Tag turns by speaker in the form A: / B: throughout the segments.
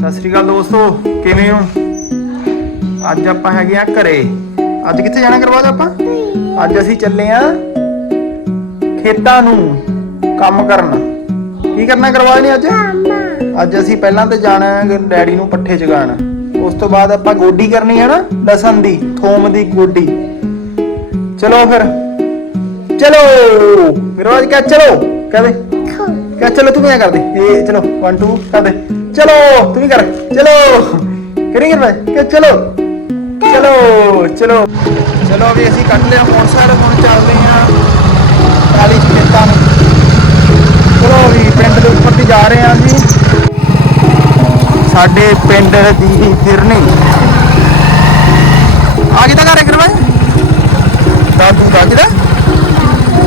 A: ਸਤਿ ਸ੍ਰੀ ਅਕਾਲ ਦੋਸਤੋ, ਕਿਵੇਂ ਹੋ? ਅੱਜ ਆਪਾਂ ਹੈਗੇ ਆ ਘਰੇ। ਅੱਜ ਕਿੱਥੇ ਜਾਣਾ ਕਰਵਾ ਆਪਾਂ? ਅੱਜ ਅਸੀਂ ਚੱਲੇ ਆ ਖੇਤਾਂ ਨੂੰ ਕੰਮ ਕਰਨ। ਕੀ ਕਰਨਾ ਕਰਵਾ ਨੇ ਅੱਜ? ਅੱਜ ਅਸੀਂ ਪਹਿਲਾਂ ਤੇ ਜਾਣਾ ਡੈਡੀ ਨੂੰ ਪੱਠੇ ਚਗਾਉਣ ਉਸ ਤੋਂ ਬਾਅਦ ਆਪਾਂ ਗੋਡੀ ਕਰਨੀ ਹੈ ਨਾ, ਲਸਣ ਦੀ, ਥੋਮ ਦੀ ਗੋਡੀ। ਚਲੋ ਫਿਰ। ਚਲੋ! ਮੇਰਾ ਅੱਜ ਕਹ ਚਲੋ। ਕਹਦੇ? ਕਹ ਚਲੋ, ਤੂੰ ਵੀ ਐਂ ਕਰ ਇਹ ਚਲੋ 1 2 ਕਰ ਦੇ ਚਲੋ, ਤੂੰ ਵੀ ਕਰ। ਚਲੋ। ਕਰੀ ਕਰ ਮੈਂ ਕਿ ਚਲੋ। ਚਲੋ ਚਲੋ। ਚਲੋ ਵੀ ਅਸੀਂ ਕੱਢ ਲਿਆ ਮੋਟਰਸਾਈਕਲ ਹੁਣ ਕਾਲੀ ਖੇਤਾਂ ਨੂੰ। ਚਲੋ ਵੀ ਪਿੰਡ ਦੇ ਉੱਪਰ ਦੀ ਜਾ ਰਹੇ ਹਾਂ ਜੀ ਸਾਡੇ ਪਿੰਡ ਦੀ ਫਿਰਨੀ। ਆ ਕਿਤਾ ਘਰ ਕਰਵਾਏ ਦਾਦੂ ਦਾ ਕਿਹਦਾ?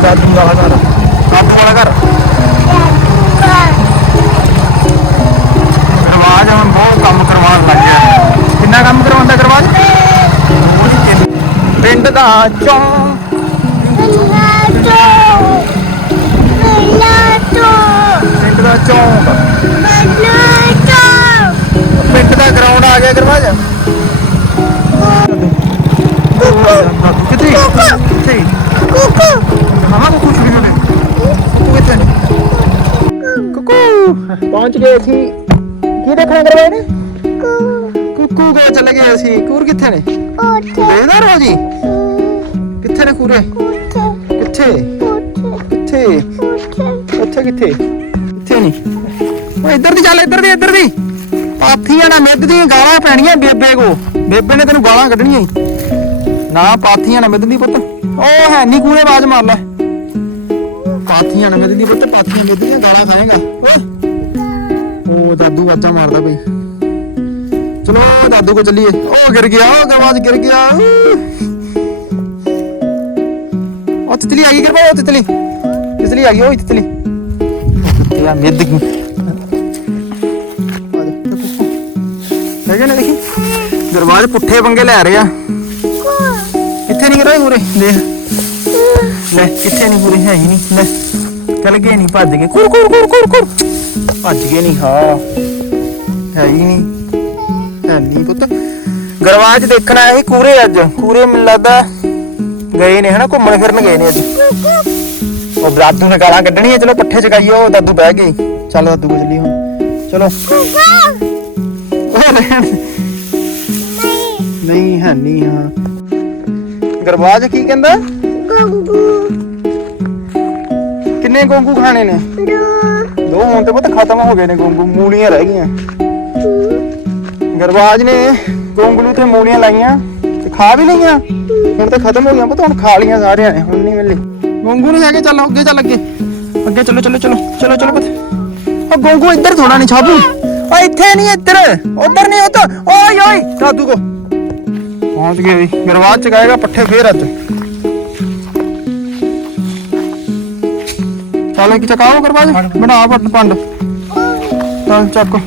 A: ਦਾਦੂ ਦਾ ਘਰ। ਦਾਦੂ ਵਾਲਾ ਘਰ ਕਰਵਾਜ ਹੁਣ ਬਹੁਤ ਕੰਮ ਕਰਵਾਉਣ ਲੱਗ ਗਿਆ ਕਿੰਨਾ ਕੰਮ ਕਰਵਾਉਂਦਾ ਕਰਵਾਜ ਪਿੰਡ ਦਾ ਚੌਂ ਪਿੰਡ ਦਾ ਚੌਂਕ ਪਿੰਡ ਦਾ ਗਰਾਊਂਡ ਆ ਗਿਆ ਕਰਵਾਜ ਕਿੱਥੇ? ਕਿੱਥੇ? ਮਾਮਾ ਕੋ ਕੁਛ ਨਹੀਂ ਨੇ ਕੁਕੂ ਕਿੱਥੇ ਨੇ? ਕੁਕੂ। ਪਹੁੰਚ ਗਏ ਅਸੀਂ। ਕੀ ਦੇਖਣਾ ਕਰਵਾਏ ਨੇ? ਕੁਕੂ ਕੋ ਚਲੇ ਗਏ ਅਸੀਂ। ਕੂਰ ਕਿੱਥੇ ਨੇ? ਬੇਦਾਰ ਹੋ ਜੀ। ਕਿੱਥੇ ਨੇ ਕੂਰੇ? ਕਿੱਥੇ? ਕਿੱਥੇ? ਉੱਥੇ। ਕਿੱਥੇ? ਕਿੱਥੇ ਨਹੀਂ ਓ ਇੱਧਰ ਦੀ ਚੱਲ ਇੱਧਰ ਦੀ ਇੱਧਰ ਦੀ। ਪਾਥੀਆਂ ਨਾ ਮਿੱਧ ਦੀਆਂ ਗਾਲਾਂ ਪੈਣੀਆਂ ਬੇਬੇ ਕੋ। ਬੇਬੇ ਨੇ ਤੈਨੂੰ ਗਾਲਾਂ ਕੱਢਣੀਆਂ। ਨਾ ਪਾਥੀਆਂ ਨਾ ਮਿੱਧ ਦੀ ਪੁੱਤ। ਉਹ ਹੈ ਨਹੀਂ ਕੂਰੇ ਆਵਾਜ਼ ਮਾਰ ਲੈ। ਪਾਥੀਆਂ ਨਾ ਮਿੱਧ ਦੀ ਪੁੱਤ ਪਾਥੀਆਂ ਮਿੱਧ ਦੀਆਂ ਗਾਲਾਂ ਖਾਏਗਾ। ਉਹ ਦਾਦੂ ਵਾਜਾ ਮਾਰਦਾ ਬਈ। ਚਲੋ ਦਾਦੂ ਕੋ ਚੱਲੀਏ ਉਹ ਗਿਰ ਗਿਆ ਉਹ ਗਵਾਜ ਗਿਰ ਗਿਆ ਉਹ ਤਿਤਲੀ ਆ ਗਈ ਕਿਰਪਾ ਉਹ ਤਿਤਲੀ ਤਿਤਲੀ ਆ ਗਈ ਉਹ ਤਿਤਲੀ ਤੇ ਆ ਮਿੱਧ ਕੀ ਹੈਗੇ ਨਾ ਦੇਖੀ ਦਰਵਾਜ਼ੇ ਪੁੱਠੇ ਪੰਗੇ ਲੈ ਰਹੇ ਆ ਕਿੱਥੇ ਨਹੀਂ ਰਹੇ ਪੂਰੇ ਦੇਖ ਲੈ ਕਿੱਥੇ ਨਹੀਂ ਪੂਰੇ ਹੈ ਹੀ ਨਹੀਂ ਲੈ ਚਲ ਗਏ ਨਹੀਂ ਭੱਜ ਗਏ ਕੁਰ ਕੁਰ ਕੁਰ ਕੁਰ ਕੁਰ ਭੱਜ ਗਏ ਨਹੀਂ ਹਾਂ ਗਰਵਾਜ ਦੇਖਣ ਆਏ ਸੀ ਕੂਰੇ ਅੱਜ। ਕੂਰੇ ਮੈਨੂੰ ਲੱਗਦਾ ਗਏ ਨੇ ਹਨਾ ਘੁੰਮਣ ਫਿਰਨ ਗਏ ਨੇ ਅੱਜ। ਉਹ ਦਾਦੂ ਨੇ ਗਾਲਾਂ ਕੱਢਣੀਆਂ ਚਲੋ ਪੱਠੇ ਚਕਾਈਏ ਉਹ ਦਾਦੂ ਬਹਿ ਗਏ। ਚੱਲ ਦਾਦੂ ਕੋ ਹੁਣ। ਚਲੋ। ਨਹੀਂ ਹੈ ਨਹੀਂ ਹਾਂ। ਗਰਵਾਜ ਕੀ ਕਹਿੰਦਾ? ਕਿੰਨੇ ਗੋਂਗੂ ਖਾਣੇ ਨੇ? ਦੋ। ਹੁਣ ਤੇ ਪੁੱਤ ਖਤਮ ਹੋ ਗਏ ਨੇ ਗੋਂਗੂ ਮੂਲੀਆਂ ਰਹਿ ਗਈਆਂ। ਗਰਵਾਜ ਨੇ ਗੋਂਗਲੂ ਤੇ ਮੂਲੀਆਂ ਲਾਈਆਂ ਤੇ ਖਾ ਵੀ ਲਈਆਂ। ਹੁਣ ਤਾਂ ਖਤਮ ਹੋ ਗਈਆਂ ਪੁੱਤ ਹੁਣ ਖਾ ਲੀਆਂ ਸਾਰਿਆਂ ਨੇ ਹੁਣ ਨਹੀਂ ਮਿਲੀ। ਗੋਂਗੂ ਨਹੀਂ ਹੈਗੇ ਚੱਲ ਅੱਗੇ ਚੱਲ ਅੱਗੇ। ਅੱਗੇ ਚਲੋ ਚਲੋ ਚਲੋ ਚਲੋ ਚਲੋ ਪੁੱਤ। ਉਹ ਗੋਂਗੂ ਇੱਧਰ ਥੋੜਾ ਨਹੀਂ ਛਾਬੂ। ਆ ਇੱਥੇ ਨਹੀਂ ਇੱਧਰ। ਉੱਧਰ ਨਹੀਂ ਉੱਧਰ। ਓਏ ਓਏ ਦਾਦੂ ਕੋ। ਪਹੁੰਚ ਗਏ ਵੀ। ਗਰਵਾਜ ਚਗਾਏਗਾ ਪੱਠੇ ਫੇਰ ਅੱਜ। ਚੱਲ ਕਿ ਚਕਾਓ ਗਰਵਾਜ ਬਣਾ ਪੱਟ ਪੰਡ ਚੱਲ ਚੱਕ।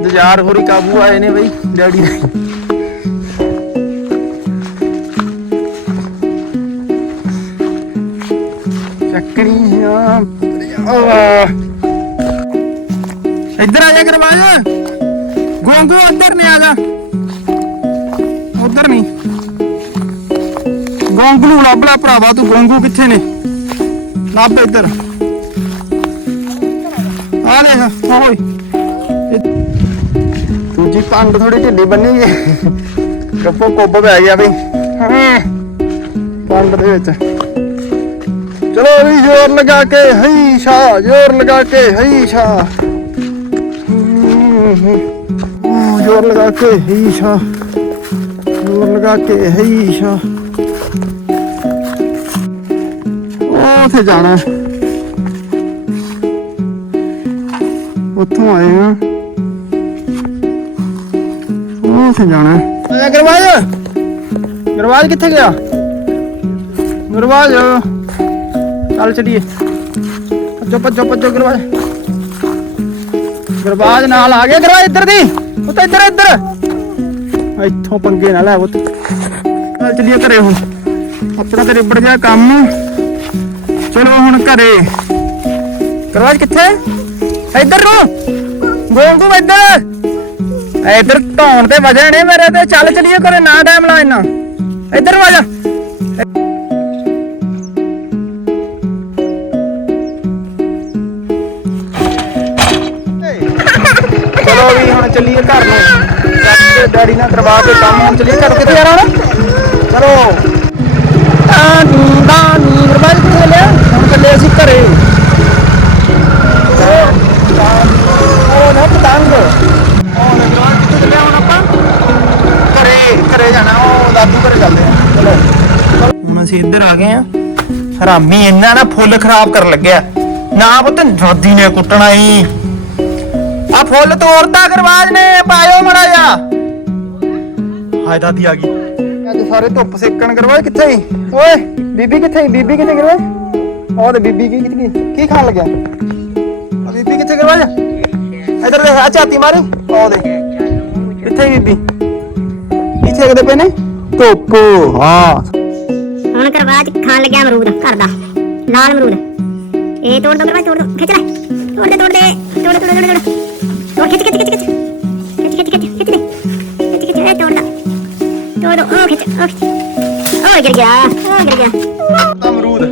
A: ਅੱਜ ਯਾਰ ਹੋਰੀ ਕਾਬੂ ਆਏ ਨੇ ਬਈ, ਡੈਡੀ ਦੇ। ਚੱਕਣੀਆਂ ਇੱਧਰ ਆ ਜਾ ਗਰਵਾਜ ਗੋਂਗੂ ਉੱਧਰ ਨਹੀਂ ਆ ਜਾ। ਉੱਧਰ ਨਹੀਂ। ਗੋਂਗੂ ਨੂੰ ਲੱਭ ਲੈ ਭਰਾਵਾ, ਤੂੰ ਗੋਂਗੂ ਕਿੱਥੇ ਨੇ? ਲੱਭ ਇੱਧਰ। ਆ ਲੈ ਓਏ ਤੂੰ ਜੀ, ਪੰਡ ਥੋੜੀ ਢਿੱਲੀ ਬੰਨੀ ਹੈ। ਕੱਪੋ ਕੁੱਬ ਪੈ ਗਿਆ ਬਈ। ਹਾਂ, ਪੰਡ ਦੇ ਵਿੱਚ। ਚਲੋ ਵੀ ਜ਼ੋਰ ਲਗਾ ਕੇ ਹਈ ਸ਼ਾ ਜ਼ੋਰ ਲਗਾ ਕੇ ਹਈ ਸ਼ਾ ਉਹ ਜ਼ੋਰ ਲਗਾ ਕੇ ਹਈ ਸ਼ਾ ਜ਼ੋਰ ਲਗਾ ਕੇ ਹਈ ਸ਼ਾ ਉਹ ਉੱਥੇ ਜਾਣਾ। ਹੈ। ਉੱਥੋਂ ਆਏ ਆ ਉਹ ਉੱਥੇ ਜਾਣਾ? ਹੈ। ਗਰਵਾਜ ਗਰਵਾਜ ਕਿੱਥੇ ਗਿਆ? ਗਰਵਾਜ ਚੱਲ ਚੜੀਏ ਭੱਜੋ ਭੱਜੋ ਭੱਜੋ ਗਰਵਾਜ ਗਰਵਾਜ ਨਾਲ ਆ ਗਿਆ ਗਰਵਾਜ ਇੱਧਰ ਦੀ। ਉਹ ਤਾਂ ਇੱਧਰ ਇੱਧਰ। ਇੱਥੋਂ ਪੰਗੇ ਨਾ ਲੈ ਉਹ ਚੱਲ ਚਲੀਏ ਘਰੇ ਹੁਣ। ਆਪਣਾ ਤੇ ਰਿਬੜ ਗਿਆ ਕੰਮ। ਚਲੋ ਹੁਣ ਘਰੇ। ਕਰਵਾਜ ਕਿੱਥੇ? ਇੱਧਰ ਨੂੰ। ਗੋਲ ਤੂੰ ਇੱਧਰ। ਇੱਧਰ ਧੌਣ ਤੇ ਵਜਣ ਨੇ ਮੇਰੇ ਤੇ ਚੱਲ ਚਲੀਏ ਕਰੇ ਨਾ ਟਾਈਮ ਲਾ ਇੰਨਾ। ਇੱਧਰ ਨੂੰ ਆ ਜਾ ਚਲੋ ਵੀ ਹੁਣ ਚੱਲੀਏ ਘਰ ਨੂੰ। ਤੇ ਡੈਡੀ ਨਾਲ ਕਰਵਾ ਕੇ ਕੰਮ ਹੁਣ ਚੱਲੀਏ ਘਰ ਕਿੱਥੇ ਜਾਣਾ ਚਲੋ। ਆ ਨੀ ਦਾ ਨੀ ਬਰਬਾਦ ਕਿੱਥੇ ਚੱਲਿਆ ਹੁਣ ਚੱਲੇ ਅਸੀਂ ਘਰੇ ਉਹ ਨਾ ਪਤੰਗ ਉਹ ਨਾ ਬਰਬਾਦ ਕਿੱਥੇ ਚੱਲਿਆ ਹੁਣ ਆਪਾਂ ਘਰੇ ਘਰੇ ਜਾਣਾ ਉਹ ਦਾਦੂ ਘਰੇ ਚੱਲਦੇ ਆ ਚਲੋ ਹੁਣ ਅਸੀਂ ਇੱਧਰ ਆ ਗਏ ਆ। ਹਰਾਮੀ, ਇੰਨਾ ਨਾ ਫੁੱਲ ਖਰਾਬ ਕਰਨ ਲੱਗਿਆ। ਨਾ ਪੁੱਤ ਦਾਦੀ ਨੇ ਕੁੱਟਣਾ ਹੀ ਆ ਫੁੱਲ ਤੋੜਦਾ ਗਰਵਾਜ ਨੇ, ਪਾਇਓ ਮੜਾ ਜਾ ਹਾਏ, ਦਾਦੀ ਆ ਗਈ। ਅੱਜ ਸਾਰੇ ਧੁੱਪ ਸੇਕਣ ਗਰਵਾਜ ਕਿੱਥੇ ਹੀ ਓਏ, ਬੀਬੀ ਕਿੱਥੇ ਹੀ ਬੀਬੀ ਕਿੱਥੇ ਗਰਵਾਜ ਉਹ ਤੇ ਬੀਬੀ ਕੀ ਕਿੱਥੇ ਗਈ ਕੀ ਖਾਣ ਲੱਗਿਆ? ਆ ਬੀਬੀ ਕਿੱਥੇ ਗਰਵਾਜ ਇਧਰ ਦੇਖ ਆ ਝਾਤੀ ਮਾਰੀ। ਉਹ ਦੇ ਕਿੱਥੇ ਬੀਬੀ? ਕੀ ਛੇਕਦੇ ਪਏ ਨੇ? ਧੁੱਪ ਹਾਂ।
B: ਹੁਣ ਕਰਵਾ ਚ ਖਾਣ ਲੱਗਿਆ ਅਮਰੂਦ ਘਰ ਦਾ ਲਾਲ ਅਮਰੂਦ ਇਹ ਤੋੜ ਦੋ ਕਰਵਾ ਤੋੜ ਦੋ ਖਿੱਚ ਲੈ ਤੋੜ ਦੇ ਤੋੜ ਦੇ ਤੋੜ ਤੋੜ ਤੋੜ ਤੋੜ ਤੋੜ ਖਿੱਚ ਖਿੱਚ ਖਿੱਚ ਖਿੱਚ ਖਿੱਚ ਖਿੱਚ ਖਿੱਚ ਖਿੱਚ ਖਿੱਚ ਖਿੱਚ ਇਹ ਤੋੜ ਦਾ ਤੋੜ ਦੋ ਉਹ ਖਿੱਚ ਉਹ ਖਿੱਚ ਉਹ ਗਿਰ ਗਿਆ ਉਹ ਗਿਰ ਗਿਆ
A: ਅਮਰੂਦ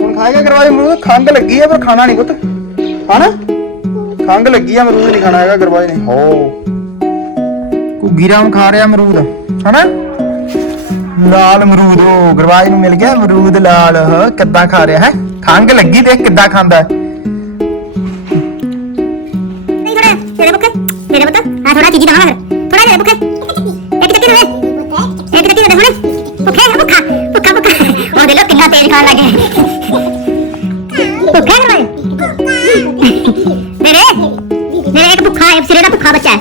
A: ਹੁਣ ਖਾਏਗਾ ਗਰਵਾਜ ਅਮਰੂਦ ਖੰਗ ਲੱਗੀ ਆ ਪਰ ਖਾਣਾ ਨਹੀਂ ਪੁੱਤ ਹਨਾ ਖੰਗ ਲੱਗੀ ਆ ਅਮਰੂਦ ਨਹੀਂ ਖਾਣਾ ਹੈਗਾ ਗਰਵਾਜ ਨੇ ਹੋ ਘੁੱਗੀ ਰਾਮ ਖਾ ਰਿਹਾ ਅਮਰੂਦ ਹਨਾ ਲਾਲ ਅਮਰੂਦ ਉਹ ਗਰਵਾਜ ਨੂੰ ਮਿਲ ਗਿਆ ਅਮਰੂਦ ਲਾਲ ਹ ਕਿੱਦਾਂ ਖਾ ਰਿਹਾ ਹੈ? ਖੰਗ ਲੱਗੀ ਦੇਖ ਕਿੱਦਾਂ ਖਾਂਦਾ ਹੈ।
B: ਨਹੀਂ ਥੋੜਾ ਤੇਰੇ ਬੁੱਕੇ ਤੇਰੇ ਬੁੱਕ ਆ ਥੋੜਾ ਚੀਜ਼ੀ ਦਵਾਂ ਫਿਰ। ਥੋੜਾ ਦੇ ਬੁੱਕੇ ਇੱਕ ਚੱਕੀ ਦੇ ਇੱਕ ਚੱਕੀ ਦੇ ਹੁਣ। ਭੁੱਖੇ ਆ, ਭੁੱਖਾ ਭੁੱਖਾ ਭੁੱਖਾ। ਉਹ ਦੇ ਲੋ ਕਿੰਨਾ ਤੇਲ ਖਾਣ ਲੱਗੇ ਭੁੱਖਾ ਨਾ ਮੇਰੇ ਮੇਰੇ ਇੱਕ ਭੁੱਖਾ ਹੈ ਸਿਰੇ ਦਾ ਭੁੱਖਾ ਬੱਚਾ ਹੈ।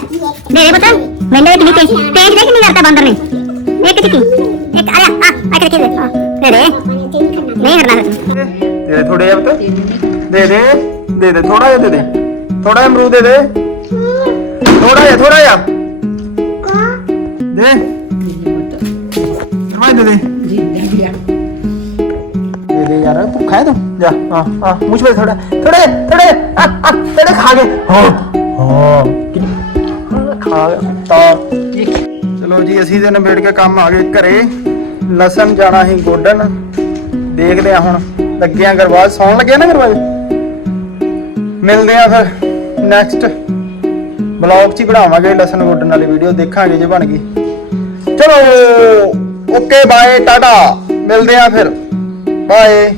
B: ਮੇਰੇ ਪੁੱਤ ਮੈਨੂੰ ਇੱਕ ਨਹੀਂ ਤੇਜ ਤੇਜ ਦੇਖ ਨਹੀਂ ਕਰਤਾ ਬੰਦਰ ਨੇ।
A: ਥੋੜੇ ਜਿਹਾ ਪੁੱਤ। ਦੇ ਦੇ ਦੇ ਦੇ ਥੋੜਾ ਜਿਹਾ ਦੇ ਦੇ। ਥੋੜਾ ਜਿਹਾ ਅਮਰੂਦ ਦੇ ਦੇ। ਥੋੜਾ ਜਿਹਾ ਥੋੜਾ ਜਿਹਾ। ਦੇ। ਰਵਾਈ ਦੇ ਦੇ। ਦੇ ਦੇ ਯਾਰ ਭੁੱਖਾ ਹੈ ਤੂੰ। ਜਾ ਆ ਆ ਮੁਝ ਵਿੱਚ ਥੋੜਾ ਥੋੜਾ ਜਿਹਾ, ਆ ਆ ਥੋੜਾ ਖਾ ਕੇ। ਹਾਂ ਹਾਂ ਖਾ ਤਾ ਚਲੋ ਜੀ ਅਸੀਂ ਤੇ ਨਿਬੇੜ ਕੇ ਕੰਮ ਆ ਗਏ ਘਰੇ। ਲਸਣ ਜਾਣਾ ਹੀ ਗੋਡਨ। ਦੇਖਦੇ ਆ ਹੁਣ। ਲੱਗਿਆ ਗਰਵਾਜ ਸੌਣ ਲੱਗੇ ਨਾ ਗਰਵਾਜ ਮਿਲਦੇ ਆ ਫਿਰ ਨੈਕਸਟ ਬਲੌਗ 'ਚ ਹੀ ਬਣਾਵਾਂਗੇ ਲਸਣ ਗੋਡਨ ਵਾਲੀ ਵੀਡੀਓ ਦੇਖਾਂਗੇ ਜੇ ਬਣ ਗਈ। ਚਲੋ ਓਕੇ ਬਾਏ ਟਾਟਾ ਮਿਲਦੇ ਆ ਫਿਰ। ਬਾਏ